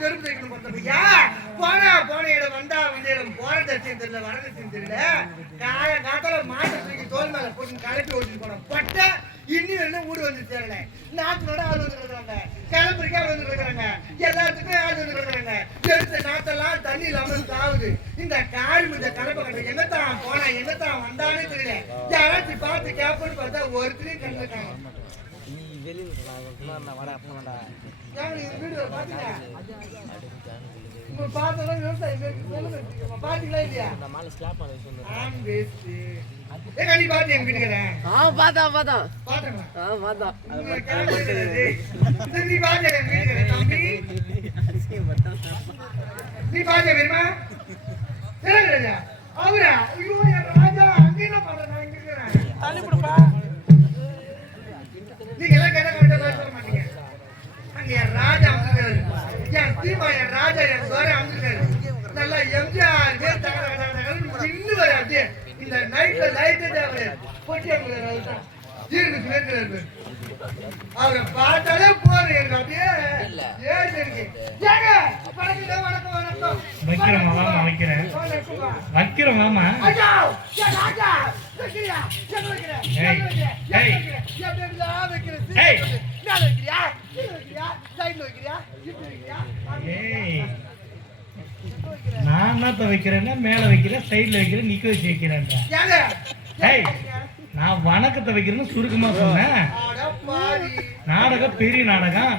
செருப்பு தைக்கணும் பார்த்தப்பையா போன இடம் வந்தா வந்த இடம் போற தட்சியம் தெரியல வர தட்சியம் தெரியல காத்தால மாட்டு தூக்கி தோல் மேல போட்டு கலப்பி ஓட்டிட்டு போனோம் பட்ட இன்னும் என்ன ஊடு வந்து சேரல நாத்தோட ஆள் வந்து இருக்கிறாங்க கிளம்புறிக்கா வந்து இருக்கிறாங்க எல்லாத்துக்கும் ஆள் வந்து இருக்கிறாங்க எடுத்த நாத்தெல்லாம் தண்ணி இல்லாம ஆகுது இந்த காடு இந்த கலப்பை கட்ட எங்கத்தான் போனா எங்கத்தான் வந்தானே தெரியல யாராச்சும் பார்த்து கேப்பன்னு பார்த்தா ஒருத்தரையும் கண்டுக்காங்க வீடு பாத்தீங்க பார்த்தோம் விவசாயம் பாத்தீங்களா இல்லையா நீ பாத்து எங்க வீட்டுக்கிறேன் நீ பாத்து எங்க வீட்டுக்கிறேன் தம்பி நீ பாத்து வேணுமா சரி அவரா ஐயோ ராஜா அங்க என்ன பண்ற இங்க இருக்கிறேன் நீங்க எல்லாம் கேட்ட கரெக்டா சொல்ல மாட்டீங்க அங்க என் ராஜா அங்கிருக்காரு என் தீமா என் ராஜா என் தோரை அங்கிருக்காரு நல்லா எம்ஜிஆர் இன்னும் வர அப்படியே இந்த நைட்ல லைட்டே தேவை பொட்டி அங்க ஜீர்ணு அவரை பார்த்தாலே போற எனக்கு அப்படியே ஏன் இருக்கு வணக்கம் வணக்கம் வைக்கிறேன் மாமா வைக்கிறேன் வைக்கிறேன் மாமா நான் என்னத்த வைக்கிறேன்னா மேல வைக்கிறேன் சைட்ல வைக்கிறேன் நிக்க வச்சு வைக்கிறேன் நான் வணக்கத்தை வைக்கிறேன்னு சுருக்கமா சொன்னேன் நாடகம் பெரிய நாடகம்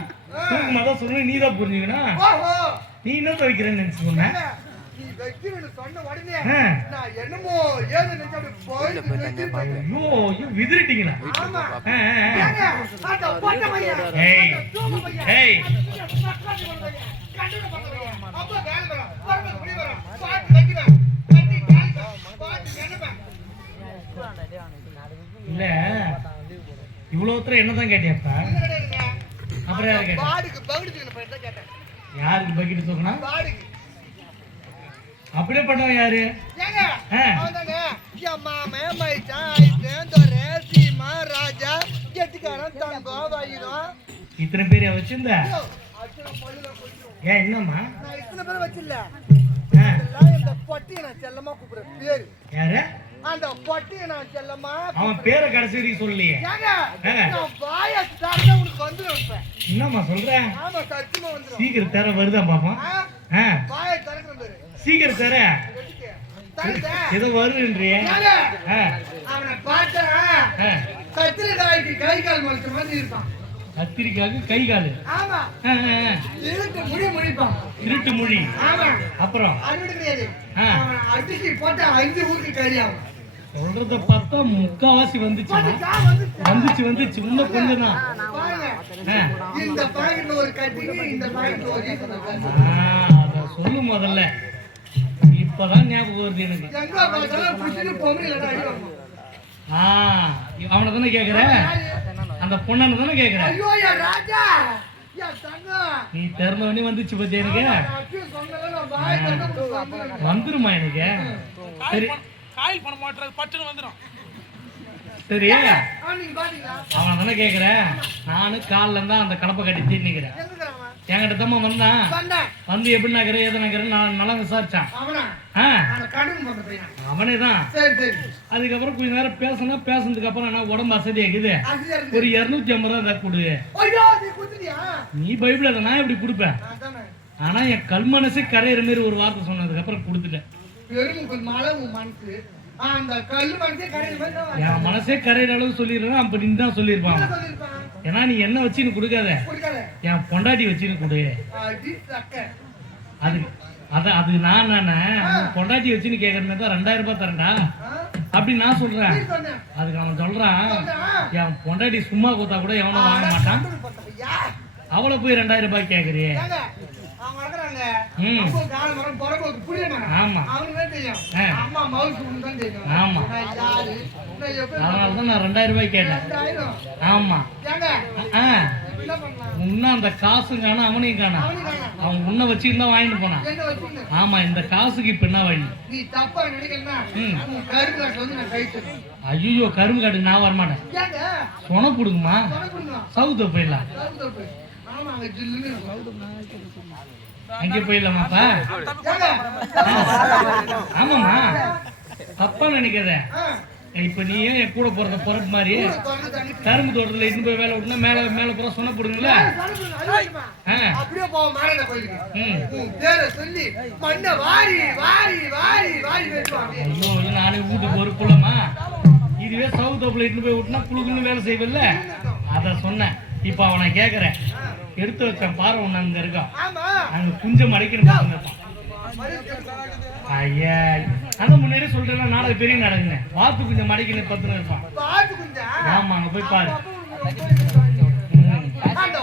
சுருக்கமா தான் சொன்ன நீ தான் புரிஞ்சுக்கணும் நீ என்னத்த வைக்கிறேன்னு நினைச்சு சொன்ன விதிரிட்டீங்களா இல்ல இவ்வளவு என்னதான் கேட்டியப்ப அப்புறம் யாருக்கு பக்கெட் தூக்கணா அப்படியே பண்ணவன் யாரு இத்தனை பேர் வச்சிருந்த ஏன் என்னம்மா இத்தனை பேர் வச்சிருந்த செல்லமா கூப்பிடுற பேரு யாரு அந்த பொட்டியை நான் செல்லமா அவன் பேரை கடைசி வரைக்கும் சொல்லலையே உனக்கு வந்துடும் என்னம்மா சொல்ற ஆமா சத்தியமா வந்துடும் சீக்கிரம் தர வருதான் பாப்போம் வாயை திறக்கணும் பேரு சீக்கிரம் தர ஏதோ வருன்றிய அவனை பார்த்தா கத்திரிக்காய்க்கு கை கால் மறைச்ச மாதிரி இருப்பான் கத்திரிக்காய்க்கு கை கால் ஆமா இருட்டு மொழி மொழிப்பான் இருட்டு மொழி ஆமா அப்புறம் அது கிடையாது அடிச்சு போட்டு 5 ஊருக்கு கறியாகும் சொல்றத பார்த்தா முக்காவாசி வந்துச்சு இன்னும் கொஞ்சம் தான் இந்த பாக்கெட்ல ஒரு கட்டிங் இந்த பாக்கெட்ல ஒரு அத சொல்லு முதல்ல இப்பதான் ஞாபகம் வருது எனக்கு எங்க பார்த்தாலும் புடிச்சிட்டு போங்க இல்லடா அடிவாங்க அவனை தானே கேக்குற அந்த பொண்ணனை தானே கேக்குற ஐயோ யா ராஜா யா தங்கம் நீ தெறந்தவனே வந்துச்சு பத்தி எனக்கு வந்துருமா எனக்கு சரி காயில் பண்ண மாட்டறது பட்டுன்னு வந்துரும் சரி அவனை தானே கேக்குற நானு காலில இருந்தா அந்த கலப்பை கட்டி தீர்னிக்கிறேன் என்கிட்ட தம்மா வந்தான் வந்து எப்படி நகர ஏத நகர நான் நல்லா விசாரிச்சான் அவனேதான் அதுக்கப்புறம் கொஞ்ச நேரம் பேசுனதுக்கு அப்புறம் நான் உடம்பு அசதி ஆகுது ஒரு 250 ரூபா கொடு நீ பைபிள் நான் எப்படி கொடுப்பேன் ஆனா என் கல் மனசே கரையிற மாதிரி ஒரு வார்த்தை சொன்னதுக்கு அப்புறம் கொடுத்துட்டேன் என் மனசே கரையிற அளவு சொல்லிடுறேன் அப்படின்னு தான் சொல்லியிருப்பான் ஏன்னா நீ என்ன வச்சு நீ கொடுக்காத என் பொண்டாட்டி வச்சு நீ கொடு அது நான் பொண்டாட்டி வச்சு நீ கேட்கற தான் 2000 ரூபாய் தரேன்டா அப்படின்னு நான் சொல்றேன் அதுக்கு அவன் சொல்றான் என் பொண்டாட்டி சும்மா கொடுத்தா கூட எவனும் வாங்க மாட்டான் அவளை போய் 2000 ரூபாய் கேக்குறியே அதனாலதான் நான் 2000 ரூபாய் கேட்டேன் ஆமா உன்ன அந்த காசும் காண அவனையும் காண அவன் உன்னை வச்சுதான் வாங்கிட்டு போனான் ஆமா இந்த காசுக்கு இப்ப என்ன வழி ஐயோ கரும்பு காட்டுக்கு நான் வரமாட்டேன் சொன புடுங்குமா சவுத்த போயிடலாம் ஆமாங்க ஜில்லுன்னு இருக்கும். அங்கே போயிடலாமாப்பா? ஏங்க? ஆமாம்மா, தப்பா நினைக்காத. ஆ, இப்ப நீ ஏன் என் கூட போறத பொறப்பு மாதிரி ஊரை திறந்து தண்ணி கரும்பு தோட்டத்துல இருந்து போய் வேலை விட்டுனா மேல மேல பூரா சொன்ன போடுங்களா? அப்படியே போவோம் மாரண்ட கோயிலுக்கு. ம். உன் பேரை சொல்லி மண்ணை வாரி வாரி வாரி வாரி வெட்டுவாங்க. ஐயோ, இது நானே வீட்டுக்கு ஒரு புள்ளமா, இதுவே சவுத் தோப்புல இருந்து போய் விட்டுனா புழுக்குன்னு வேலை செய்வல்ல, அத சொன்னேன். இப்ப அவனை கேக்குறேன், எடுத்து வச்சேன் பாரு ஒண்ணு அங்க இருக்கான், ஆமா அங்க குஞ்சம் அடைக்கணும் பாருங்க. ஐயா, அதான் முன்னாடியே சொல்றேன், நாடகம் பெரிய நாடகங்க, பார்த்து கொஞ்சம் மடைக்கணும் பத்துன்னு இருப்பான். பாத்து குஞ்சா ஆமா, அங்க போய் பாரு. அந்த